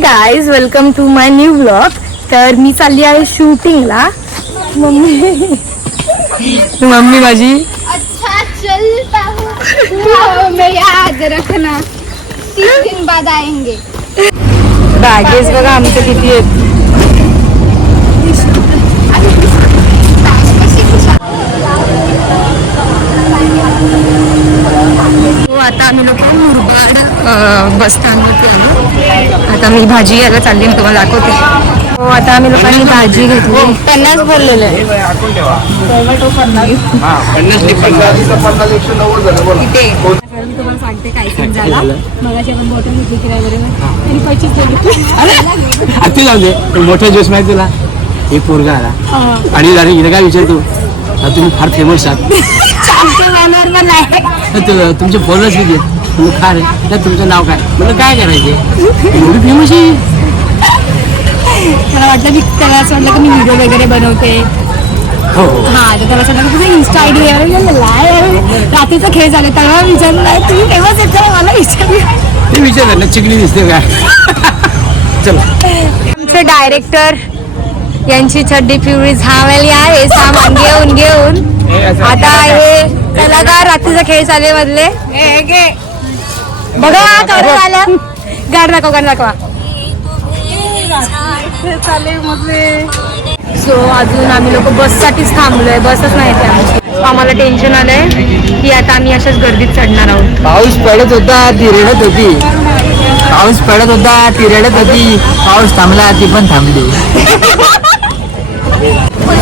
Guys welcome to my new blog. तर मी चालली आहे शूटिंगला. मम्मी माझी अच्छा चलता हूँ मैं याद रखना 3 दिन बाद आएंगे. बॅगेज बघा आमचे किती आहेत. आता आम्ही लोक मुरबाड बस स्टँडवरती आलो. आता मी भाजी घ्यायला चालली, मी तुम्हाला दाखवते. हो आता आम्ही लोकांनी भाजी घेतली. 50 बोललेलं आहे. मी तुम्हाला सांगते काय सीन झाला. मगाशी आपण बॉटल घेतली किराय बरोबर आणि 25 जाऊ मोठा जोश माहिती तुला. एक पोरगा आला आणि हिला काय विचारतो, तुम्ही फार फेमस आहात, तुमचे फॉलोअर्स किती तुम्ही खा रे, तुमचं नाव काय, मला काय करायचे एवढी फेमस आहे. मला वाटलं की त्याला असं वाटलं की मी व्हिडिओ वगैरे बनवते. हो हा तर त्याला असं वाटलं तुझं इन्स्टा आय डी आहे. रात्रीचा खेळ झाले तेव्हा विचारलं तुम्ही फेमस येत मला विचारलं. ते विचारलं ना चिकली दिसते काय. चला आमचे डायरेक्टर यांची चड्डी पिवळी झालेली आहे सामान घेऊन घेऊन. आता हे कलाकार रात्रीचा खेळ चालले मधले बघा करून आल्या. गाड दाखवा गाड दाखवा. सो अजून आम्ही लोक बससाठीच थांबलोय, बसच नाही ते आमची. आम्हाला टेन्शन आलंय की आता आम्ही अशाच गर्दीत चढणार आहोत. पाऊस पडत होता ती रडत होती, पाऊस पडत होता ती रडत होती, पाऊस थांबला ती पण थांबली.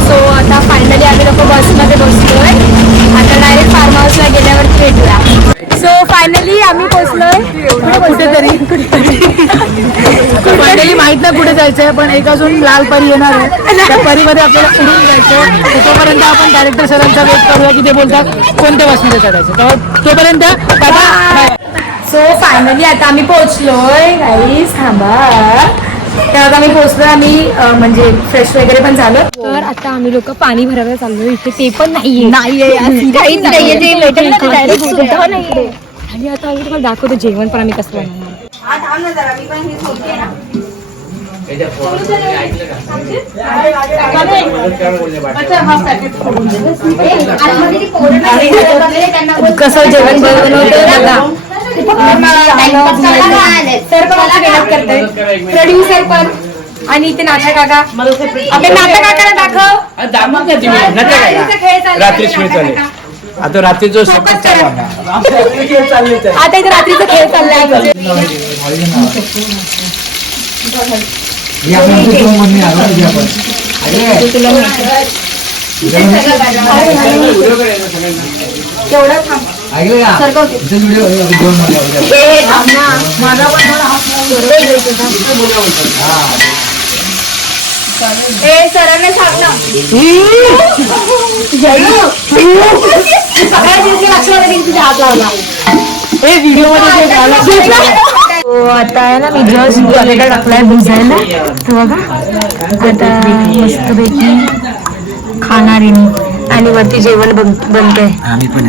सो आता फायनली आम्ही लोक बसमध्ये बसलोय. आता डायरेक्ट फार्म हाऊसला गेल्यावर भेटूया. सो फायनली आम्ही पोहोचलोय कुठेतरी. फायनली माहित नाही कुठे जायचंय, पण एक अजून लाल परी येणार आहे. त्या परीमध्ये आपल्याला उडून जायचं. तोपर्यंत आपण डायरेक्टर सरांचा वेट करूया की ते बोलतात कोणत्या बसमध्ये चढायचं. तर तोपर्यंत सो फायनली आता आम्ही पोहोचलोय. गाईस थांबा. तर आता आम्ही पोहोचलोय. आम्ही म्हणजे फ्रेश वगैरे पण झालो. तर आता आम्ही लोक पाणी भरायला चाललो. इथे ते पण नाहीये काहीच नाहीये. ते भेटेल ना डायरेक्ट नाहीये. आणि आता आम्ही तुम्हाला दाखवतो जेवण पण आम्ही कसं बनवणार. कसं जेवण बनवतो प्रोड्युसर पण आणि इथे नाथा काका. नाथा काकाला दाखव. आता रात्री जो आता इथे रात्रीचा खेळ चाललाय. केवढं थांब सरांना सांग ना. तुझ्या हात लावला व्हिडिओ मध्ये. आता आहे ना मी जस्ट बटाटा टाकलाय भिजायला. तर बघा आता मस्तपैकी खाणार आहे मी. आणि वरती जेवण बनतंय. आम्ही पण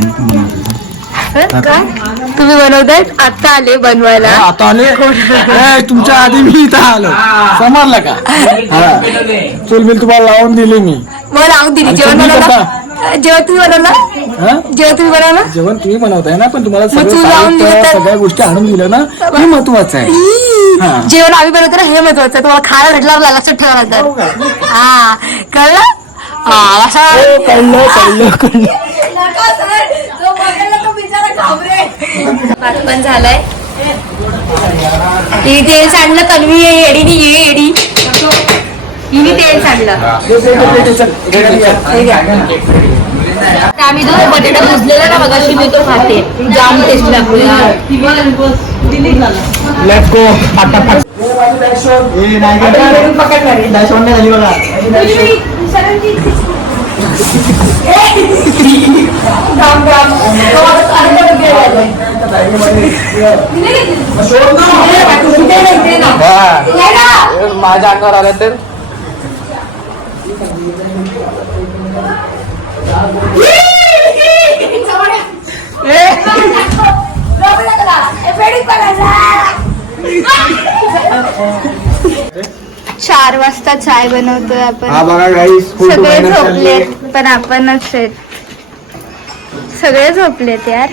तुम्ही बनवताय. आता आले बनवायला. आता आले तुमच्या आधी मी इथं आलो. समजलं का. चूल बिल तुम्हाला लावून दिली मी. मला लावून दिली. जेवण बनवलं. जेवण तुम्ही बनवलं. जेवण तुम्ही बनवलं. जेवण तुम्ही बनवताय ना, पण तुम्हाला सगळ्या गोष्टी आणून दिल्या ना, हे महत्वाचं आहे. जेवण आम्ही बनवतो ना हे महत्वाचं आहे. तुम्हाला खायला भेटल्यावर लक्षात ठेवा लागतं. हा कळलं. भात पण झालाय. हिने तेल सांडलं. तन्वी येडीने ये येडी हिने तेल सांडलं. आम्ही जो बटाटा भुजलेला ना बघा मी तो खाते. जाम टेस्ट लागतो यार. Let's go. माझ्या अंगावर आलं तर चार वाजता चाय बनवतोय आपण. हा बघा गाईस सगळे झोपलेत पण आपणच आहेत. सगळे झोपलेत यार.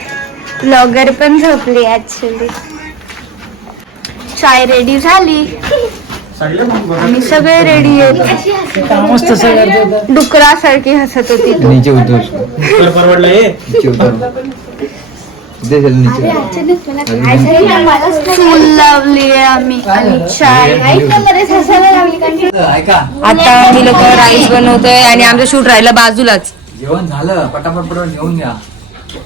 ब्लॉगर पण झोपली ऍक्च्युली. चाय रेडी झाली आणि सगळे रेडी आहेत. कामच तसं करते. डुकरासारखी हसत होती तू. नीचे उतर परवडलं हे नीचे उतर दे चल नीचे फुल लावली आहे आम्ही आणि चाय. ऐका आता आम्ही लोक राईस बनवतोय आणि आमचं शूट राहिलं बाजूलाच. जेवण झालं पटापट पटापट घेऊन घ्या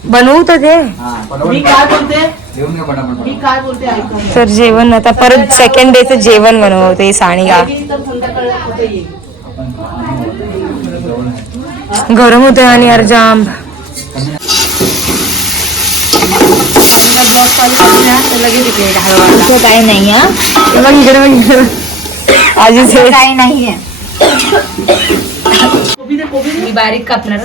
बनवू तर ते हा पटापट घेऊन घ्या पटापट तर जेवण आता परत सेकंड डेचं जेवण बनवते सानिका. गरम होते आणि यार जाम. लगेच काय नाही आजीच काही नाहीये. मी बारीक कापणार.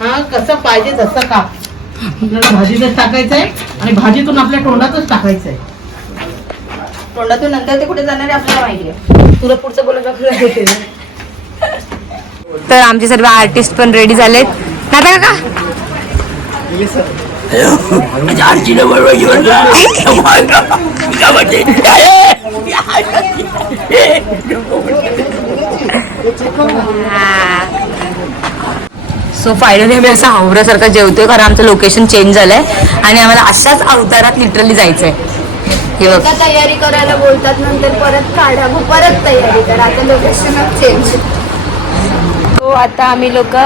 हा कसं पाहिजे तसं का आपल्याला भाजीतच टाकायचंय आणि भाजीतून आपल्या तोंडातच टाकायचंय. तोंडातून नंतर ते कुठे जाणार आहे आपल्याला माहिती आहे. तुला पुढचं बोलायचं. तर आमचे सर्व आर्टिस्ट पण रेडी झालेत ना काका. सो फायनली आम्ही असं हावऱ्यासारखं जेवतोय कारण आमचं लोकेशन चेंज झालंय आणि आम्हाला अशाच अवतारात लिटरली जायचंय. हे बघ आता तयारी करायला बोलतात नंतर परत काढा मग परत तयारी करा. आता लोकेशनच चेंज. तो आता आम्ही लोक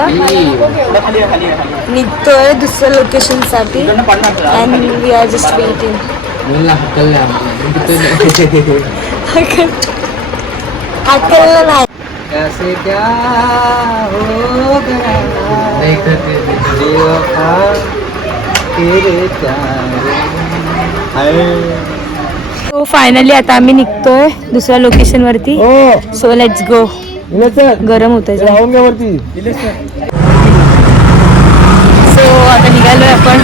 निघतोय दुसऱ्या लोकेशन साठी and we are just waiting. हॉटेलला नाही. कैसे क्या हो गया बेवफा तेरे सो फायनली आता आम्ही निघतोय दुसऱ्या लोकेशन वरती. So let's go. गरम होत सो आता निघालोय आपण.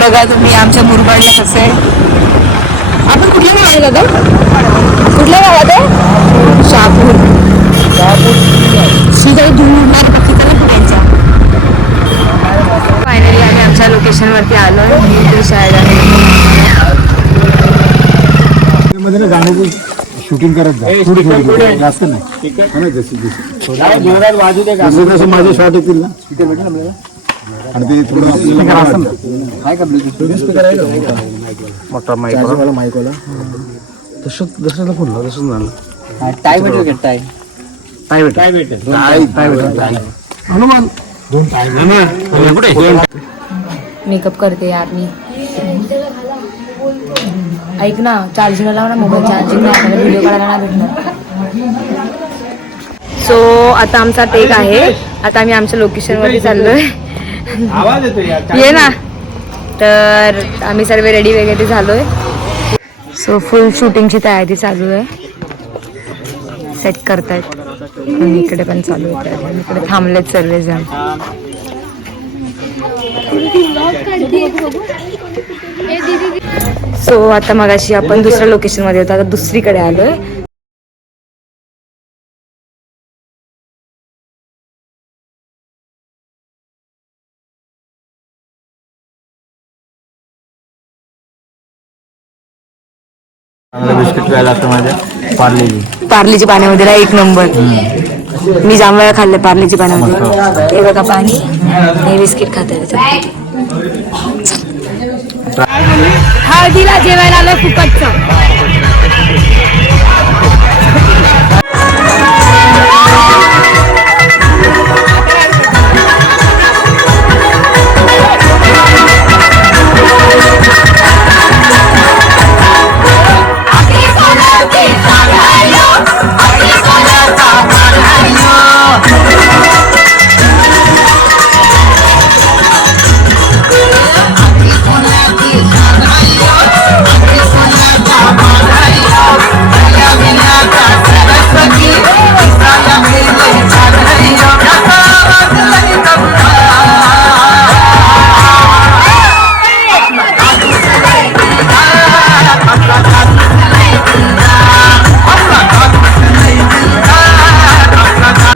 बघा तुम्ही आमच्या मुरबाडला कसं आहे. आपण कुठल्या गावाला दादा कुठल्या गावात आहे. शहापूर शिजाई धुळणार बाकीचं पुण्याच्या. फायनली आम्ही आमच्या लोकेशन वरती आलोय. गाण्याची शूटिंग करत जा थोडी जास्त नाही जसं माझे शॉट येतील ना आणि ते थोडं मोठा माईकवाला तसं फोन तसंच झालं. टाय भेटेल का टाय हनुमान 2 टाइम मेकअप करते यार मी. ऐक ना चार्जिंग लाव ना मोबाईल. चार्जिंग नाही व्हिडिओ काढायला नाही भेटणार. सो आता आमचा टेक आहे. आता आम्ही आमच्या लोकेशन वरती चाललोय. ये ना. तर आम्ही सर्व रेडी वगैरे झालोय. सो फुल शूटिंगची तयारी चालू आहे. सेट करतायत आणि इकडे पण चालू आहे. इकडे थांबलेत सर्वजण. सो आता मगाशी आपण दुसऱ्या लोकेशन मध्ये होतो. आता दुसरीकडे आलोय. बिस्किट प्यायला असतं माझ्या पार्लेची पाण्यामध्ये ना एक नंबर. मी जाम वेळा खाल्ले पार्लेची पाण्यामध्ये. हे बघा पाणी. हे बिस्किट खाते. हळदीला जेवायला आलं फुकटचं.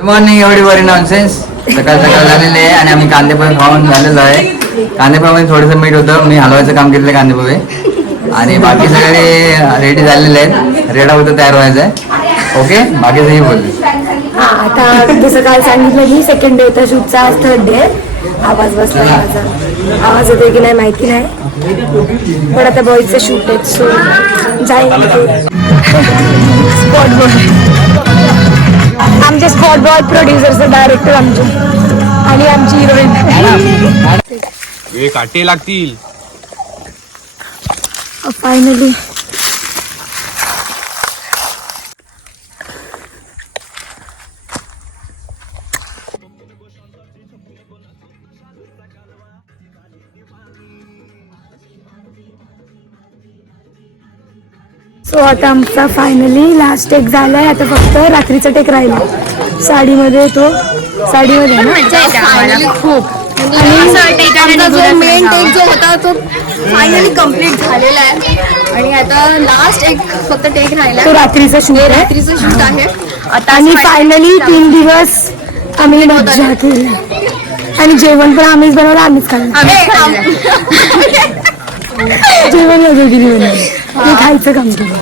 मॉर्निंग एवढी बरी नॉनसेन्स. सकाळ सकाळ झालेले आहे आणि आम्ही कांदे पोहे खाऊन झालेलो आहे. कांदे पोहेमध्ये थोडंसं मीठ होतं, मी हलवायचं काम केलेलं कांदे पोहे. आणि बाकी सगळे रेडी झालेले आहेत. रेडा होतं तयार व्हायचं आहे. ओके, बाकी सगळी बोलले. हा आता जसं काल सांगितलं की सेकंड डे होता शूटचा, आज थर्ड डे. आवाज बसला माझा, आवाज येतोय की नाही माहिती नाही, पण आता बॉयचं शूट आहे सो जाईल. स्पॉट बॉय आमचे, स्पॉट बॉय प्रोड्युसर डायरेक्टर आमचे आणि आमची हिरोईन. हे काटे लागतील. फायनली सो आता आमचा फायनली लास्ट टेक झालाय. आता फक्त रात्रीचा टेक राहिला. साडीमध्ये तो साडीमध्ये खूप जो मेन टेक जो होता तो फायनली कम्प्लीट झालेला आहे आणि आता लास्ट एक फक्त टेक राहिला. तो रात्रीचा शूट आहे. रात्रीचं शूट आहे आता आणि फायनली 3 दिवस आम्ही मज्जा केली आणि जेवण पण आम्हीच बनवलं, आम्हीच खाल्लं. जेवण ते खायचं काम केलं.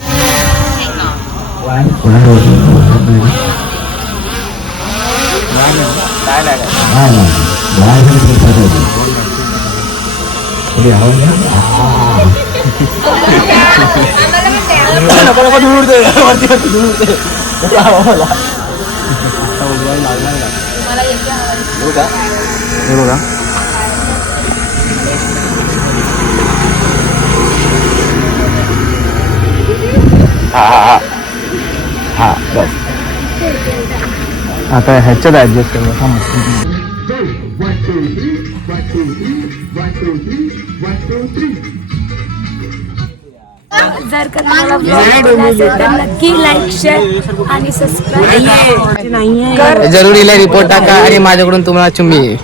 हा बस. आता ह्याच्यात ऍडजस्ट करूया. जर का तुम्हाला vlog आवडला असेल तर नक्की लाईक, शेअर आणि सबस्क्राईब जरुरीला रिपोर्ट टाका आणि माझ्याकडून तुम्हाला चुम्मी.